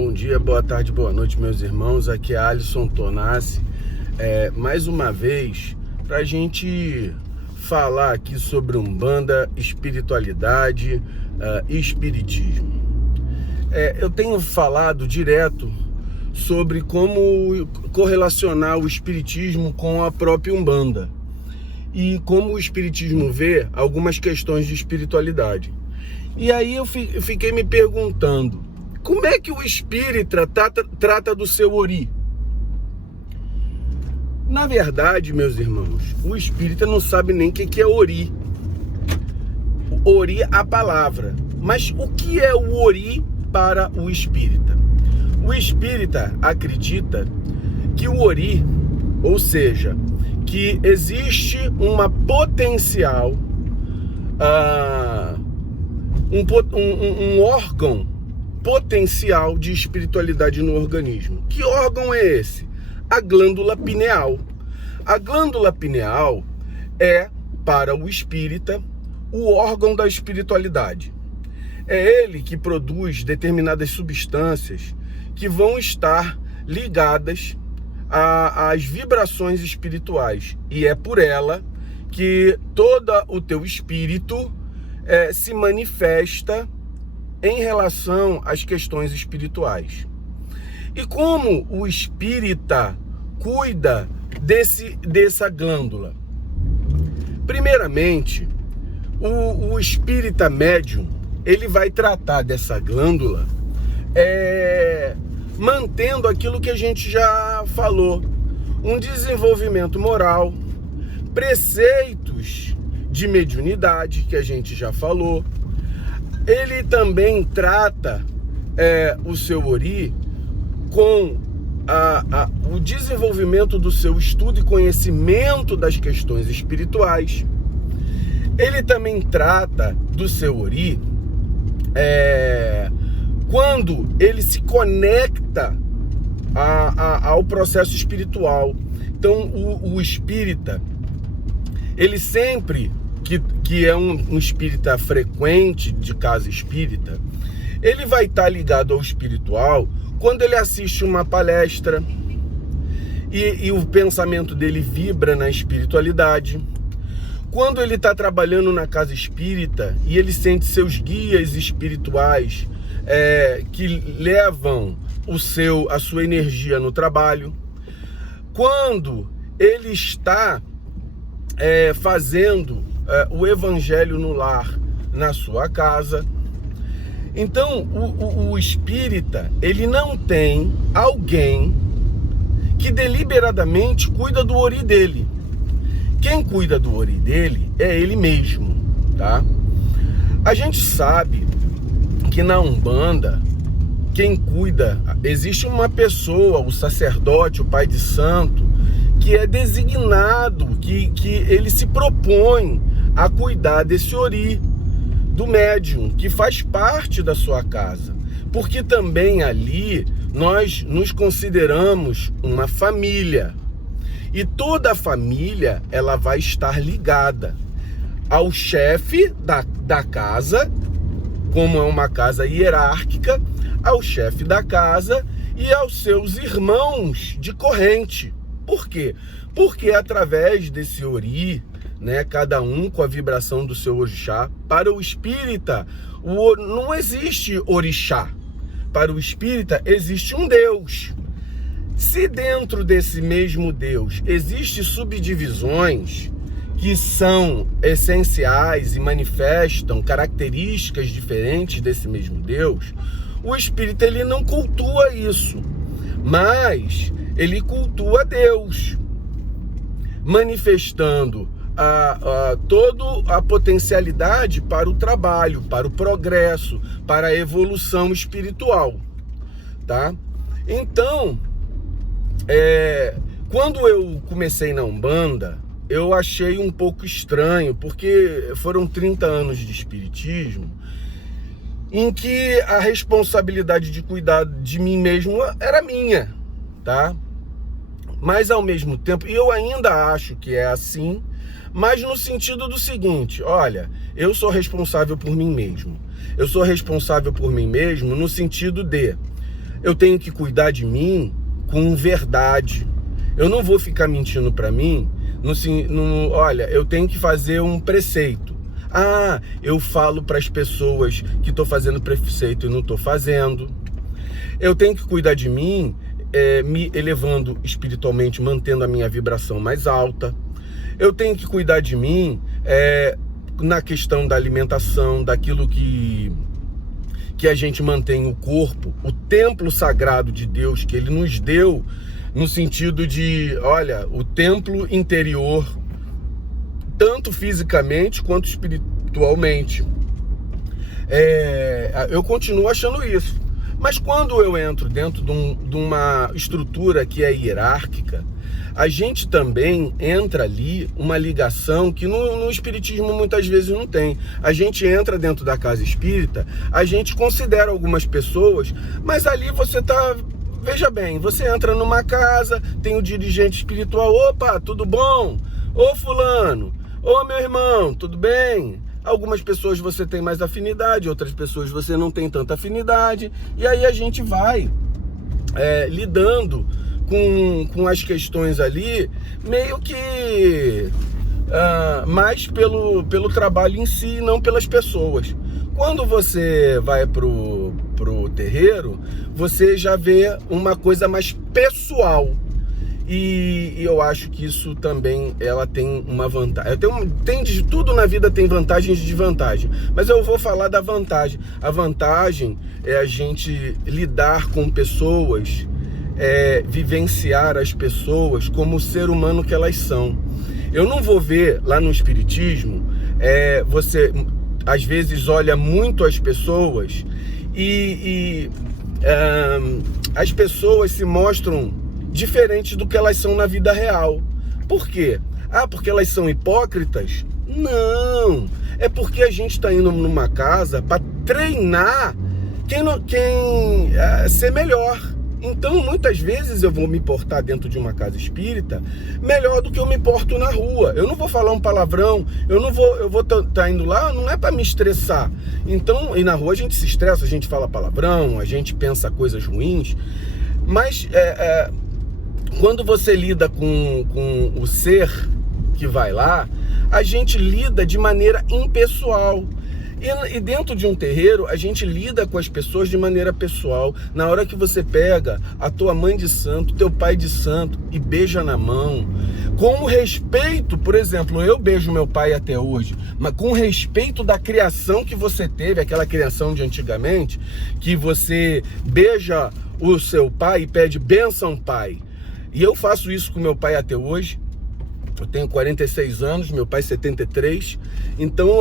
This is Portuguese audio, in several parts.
Bom dia, boa tarde, boa noite, meus irmãos. Aqui é Alisson Tonassi, mais uma vez, para a gente falar aqui sobre Umbanda, espiritualidade e espiritismo. Eu tenho falado direto sobre como correlacionar o espiritismo com a própria Umbanda e como o espiritismo vê algumas questões de espiritualidade. E aí eu fiquei me perguntando, como é que o espírita trata do seu ori? Na verdade, meus irmãos, o espírita não sabe nem o que é ori. Ori é a palavra. Mas o que é o ori para o espírita? O espírita acredita que o ori, ou seja, que existe uma potencial, um órgão potencial de espiritualidade no organismo. Que órgão é esse? A glândula pineal. A glândula pineal é, para o espírita, o órgão da espiritualidade. É ele que produz determinadas substâncias que vão estar ligadas às vibrações espirituais. E é por ela que todo o teu espírito se manifesta em relação às questões espirituais. E como o espírita cuida dessa glândula? Primeiramente, o espírita médium, ele vai tratar dessa glândula mantendo aquilo que a gente já falou, um desenvolvimento moral, preceitos de mediunidade, que a gente já falou. Ele também trata o seu ori com o desenvolvimento do seu estudo e conhecimento das questões espirituais. Ele também trata do seu ori quando ele se conecta ao processo espiritual. Então, o espírita, ele sempre, que é um espírita frequente de casa espírita, ele vai estar ligado ao espiritual quando ele assiste uma palestra e o pensamento dele vibra na espiritualidade. Quando ele está trabalhando na casa espírita e ele sente seus guias espirituais que levam a sua energia no trabalho. Quando ele está fazendo o evangelho no lar, na sua casa. Então, o espírita, ele não tem alguém que deliberadamente cuida do ori dele. Quem cuida do ori dele é ele mesmo, tá? A gente sabe que na Umbanda, quem cuida, existe uma pessoa, o sacerdote, o pai de santo, que é designado, que ele se propõe a cuidar desse ori do médium, que faz parte da sua casa. Porque também ali nós nos consideramos uma família. E toda a família, ela vai estar ligada ao chefe da casa, como é uma casa hierárquica, ao chefe da casa e aos seus irmãos de corrente. Por quê? Porque através desse ori, cada um com a vibração do seu orixá, para o espírita não existe orixá. Para o espírita existe um Deus. Se dentro desse mesmo Deus existem subdivisões que são essenciais e manifestam características diferentes desse mesmo Deus, o espírita ele não cultua isso, mas ele cultua Deus, manifestando toda a potencialidade para o trabalho, para o progresso, para a evolução espiritual, tá? Então, quando eu comecei na Umbanda, eu achei um pouco estranho, porque foram 30 anos de espiritismo, em que a responsabilidade de cuidar de mim mesmo era minha, tá? Mas ao mesmo tempo, e eu ainda acho que é assim, mas no sentido do seguinte: olha, eu sou responsável por mim mesmo. Eu sou responsável por mim mesmo no sentido de eu tenho que cuidar de mim com verdade. Eu não vou ficar mentindo para mim, olha, eu tenho que fazer um preceito. Ah, eu falo para as pessoas que estou fazendo preceito e não estou fazendo. Eu tenho que cuidar de mim, me elevando espiritualmente, mantendo a minha vibração mais alta. Eu tenho que cuidar de mim na questão da alimentação, daquilo que a gente mantém o corpo, o templo sagrado de Deus que Ele nos deu, no sentido de, olha, o templo interior, tanto fisicamente quanto espiritualmente. Eu continuo achando isso. Mas quando eu entro dentro de uma estrutura que é hierárquica, a gente também entra ali uma ligação que no espiritismo muitas vezes não tem. A gente entra dentro da casa espírita, a gente considera algumas pessoas, mas ali você tá... Veja bem, você entra numa casa, tem o dirigente espiritual, opa, tudo bom? Ô fulano, ô meu irmão, tudo bem? Algumas pessoas você tem mais afinidade, outras pessoas você não tem tanta afinidade, e aí a gente vai lidando com as questões ali, meio que mais pelo trabalho em si, não pelas pessoas. Quando você vai pro terreiro, você já vê uma coisa mais pessoal. E eu acho que isso também, ela tem uma vantagem. Tudo na vida tem vantagens e desvantagens, mas eu vou falar da vantagem. A vantagem é a gente lidar com pessoas, vivenciar as pessoas como o ser humano que elas são. Eu não vou ver lá no espiritismo, você às vezes olha muito as pessoas e as pessoas se mostram diferentes do que elas são na vida real. Por quê? Porque elas são hipócritas? Não! É porque a gente está indo numa casa para treinar quem ser melhor. Então, muitas vezes eu vou me portar dentro de uma casa espírita melhor do que eu me porto na rua. Eu não vou falar um palavrão, eu vou tá indo lá, não é para me estressar. Então, e na rua a gente se estressa, a gente fala palavrão, a gente pensa coisas ruins, mas quando você lida com o ser que vai lá, a gente lida de maneira impessoal. E dentro de um terreiro, a gente lida com as pessoas de maneira pessoal. Na hora que você pega a tua mãe de santo, teu pai de santo e beija na mão, com o respeito, por exemplo, eu beijo meu pai até hoje, mas com o respeito da criação que você teve, aquela criação de antigamente, que você beija o seu pai e pede bênção, pai. E eu faço isso com meu pai até hoje. Eu tenho 46 anos, meu pai 73, então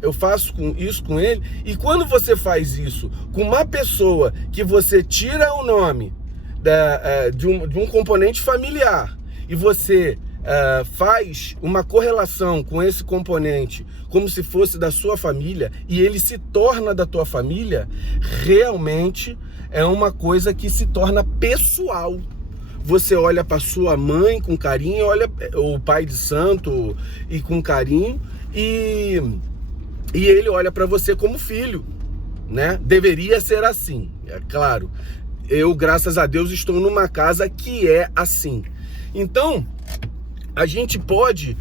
eu faço isso com ele. E quando você faz isso com uma pessoa que você tira o nome de um componente familiar e você faz uma correlação com esse componente como se fosse da sua família e ele se torna da tua família, realmente é uma coisa que se torna pessoal. Você olha para sua mãe com carinho, olha o pai de santo e com carinho, e ele olha para você como filho, né? Deveria ser assim, é claro. Eu, graças a Deus, estou numa casa que é assim. Então, a gente pode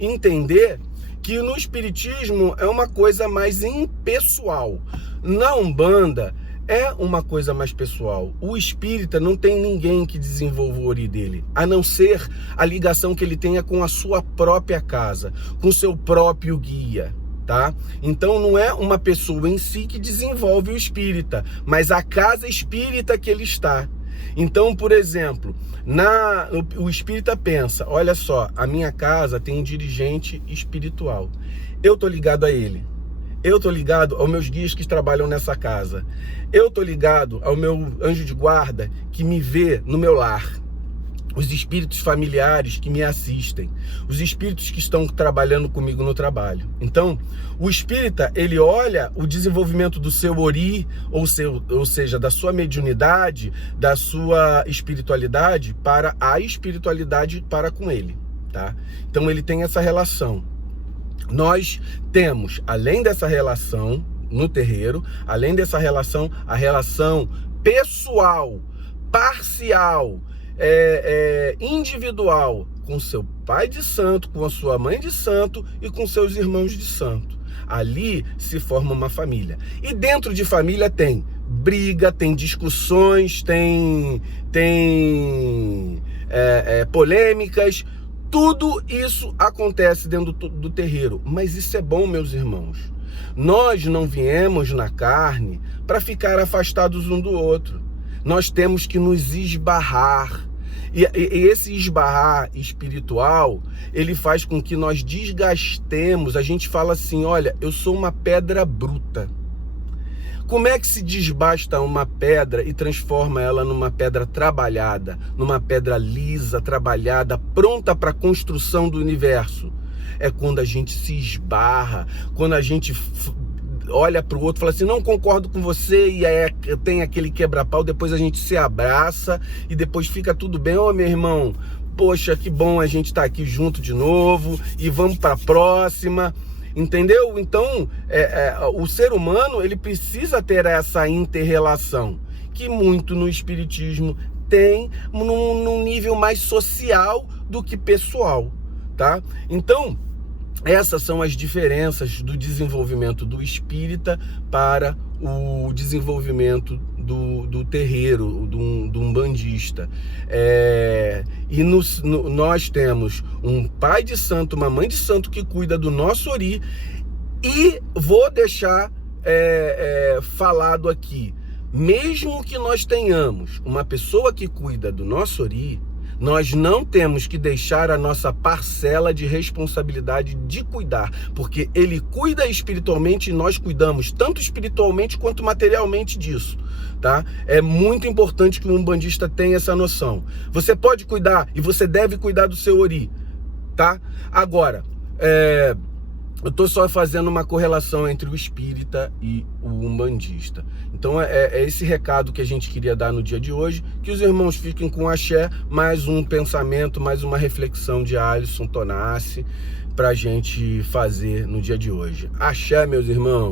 entender que no espiritismo é uma coisa mais impessoal. Na Umbanda é uma coisa mais pessoal. O espírita não tem ninguém que desenvolva o ori dele, a não ser a ligação que ele tenha com a sua própria casa, com o seu próprio guia, tá? Então não é uma pessoa em si que desenvolve o espírita, mas a casa espírita que ele está. Então, por exemplo, o espírita pensa, olha só, a minha casa tem um dirigente espiritual, eu tô ligado a ele. Eu tô ligado aos meus guias que trabalham nessa casa. Eu tô ligado ao meu anjo de guarda que me vê no meu lar. Os espíritos familiares que me assistem. Os espíritos que estão trabalhando comigo no trabalho. Então, o espírita, ele olha o desenvolvimento do seu ori, ou seja, da sua mediunidade, da sua espiritualidade, para a espiritualidade para com ele, tá? Então, ele tem essa relação. Nós temos, além dessa relação, no terreiro, além dessa relação, a relação pessoal, parcial, individual, com seu pai de santo, com a sua mãe de santo e com seus irmãos de santo. Ali se forma uma família. E dentro de família tem briga, tem discussões, tem polêmicas. Tudo isso acontece dentro do terreiro. Mas isso é bom, meus irmãos. Nós não viemos na carne para ficar afastados um do outro. Nós temos que nos esbarrar. E esse esbarrar espiritual, ele faz com que nós desgastemos. A gente fala assim, olha, eu sou uma pedra bruta. Como é que se desbasta uma pedra e transforma ela numa pedra trabalhada, numa pedra lisa, trabalhada, pronta para a construção do universo? É quando a gente se esbarra, quando a gente olha para o outro e fala assim, não concordo com você, e aí tem aquele quebra-pau, depois a gente se abraça e depois fica tudo bem. Ô, meu irmão, poxa, que bom a gente estar aqui junto de novo e vamos para a próxima. Entendeu? Então, o ser humano, ele precisa ter essa inter-relação, que muito no espiritismo tem num nível mais social do que pessoal, tá? Então, essas são as diferenças do desenvolvimento do espírita para o desenvolvimento do terreiro, do umbandista. E nós temos um pai de santo, uma mãe de santo que cuida do nosso ori. E vou deixar falado aqui, mesmo que nós tenhamos uma pessoa que cuida do nosso ori, nós não temos que deixar a nossa parcela de responsabilidade de cuidar, porque ele cuida espiritualmente e nós cuidamos tanto espiritualmente quanto materialmente disso, tá? É muito importante que o umbandista tenha essa noção. Você pode cuidar e você deve cuidar do seu ori, tá? Agora, eu estou só fazendo uma correlação entre o espírita e o umbandista. Então é esse recado que a gente queria dar no dia de hoje, que os irmãos fiquem com axé, mais um pensamento, mais uma reflexão de Alisson Tonassi para a gente fazer no dia de hoje. Axé, meus irmãos!